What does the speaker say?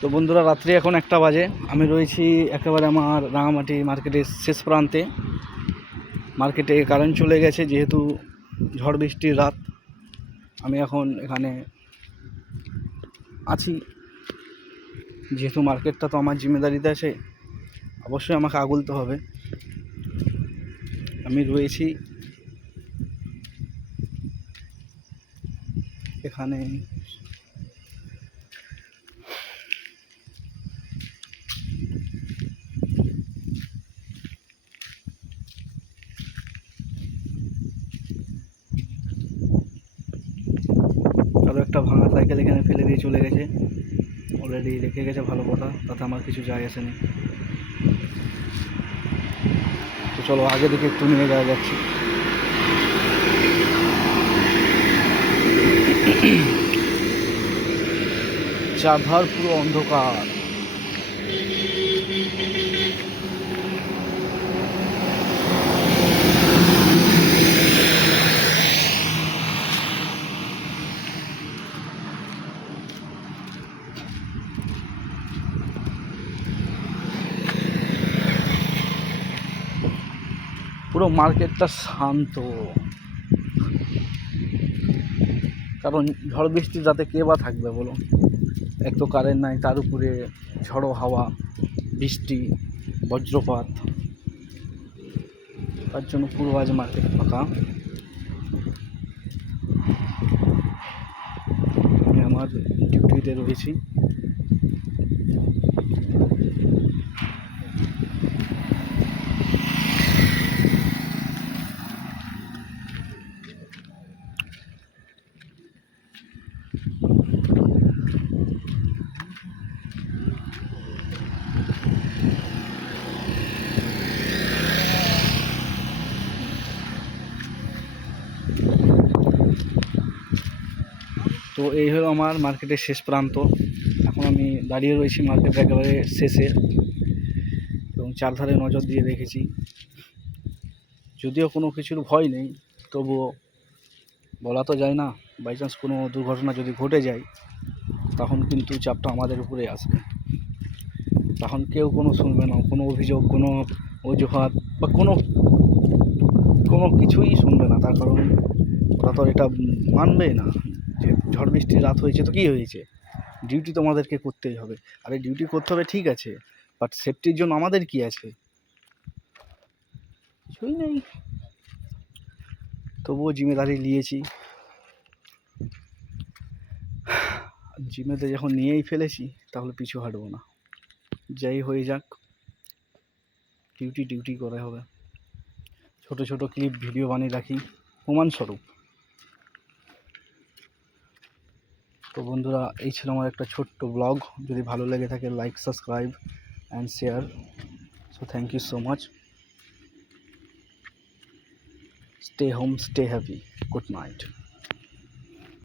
তো বন্ধুরা, রাত্রি এখন 1টা বাজে। আমি রয়েছি একেবারে আমার রাঙামাটি মার্কেটের শেষ প্রান্তে। মার্কেটে কারেন্ট চলে গেছে যেহেতু ঝড় বৃষ্টির রাত। আমি এখন এখানে আছি, যেহেতু মার্কেটটা তো আমার জিম্মেদারিতে আছে, অবশ্যই আমাকে আগুলতে হবে। আমি রয়েছি এখানে। আরও একটা ভাঙা সাইকেল এখানে ফেলে দিয়ে চলে গেছে, অলরেডি রেখে গেছে, ভালো কথা, তাতে আমার কিছু যায় আসেনি। তো চলো আগে দিকে একটু নিয়ে যাওয়া যাচ্ছে। চারধার পুরো অন্ধকার। পুরো মার্কেটটা শান্ত, কারণ ঝড় বৃষ্টি যাতে কে বা থাকবে বলো। এক তো কারেন্ট নাই, তার উপরে ঝড়ো হাওয়া, বৃষ্টি, বজ্রপাত, তার জন্য পুরো আজ মার্কেট ফাঁকা। আমি আমার ডিউটিতে রয়েছি। তো এই হলো আমার মার্কেটের শেষ প্রান্ত। এখন আমি দাঁড়িয়ে রয়েছি মার্কেটের একেবারে শেষে, এবং চারধারে নজর দিয়ে রেখেছি। যদিও কোনো কিছুর ভয় নেই, তবুও বলা তো যায় না, বাই চান্স কোনো দুর্ঘটনা যদি ঘটে যায়, তখন কিন্তু চাপটা আমাদের উপরে আসবে। তখন কেউ কোনো শুনবে না, কোনো অভিযোগ, কোনো অজুহাত বা কোনো কোনো কিছুই শুনবে না। তার কারণ ওরা তো এটা মানবেই না যে ঝড় বৃষ্টির রাত হয়েছে তো কী হয়েছে, ডিউটি তোমাদেরকে করতেই হবে। আরে ডিউটি করতে হবে ঠিক আছে, বাট সেফটির জন্য আমাদের কি আছে? কিছুই নেই। তবুও জিম্মেদারি নিয়েছি। জিম্মেদারি যখন নিয়েই ফেলেছি, তাহলে পিছু হাঁটবো না। যাই হয়ে যাক, ডিউটি ডিউটি করে হবে। ছোট ছোট ক্লিপ ভিডিও বানিয়ে রাখি প্রমাণস্বরূপ। তো বন্ধুরা, এই ছিল আমার একটা ছোট্ট ব্লগ। যদি ভালো লেগে থাকে, like, subscribe and share. So thank you so much. Stay home, stay happy, good night.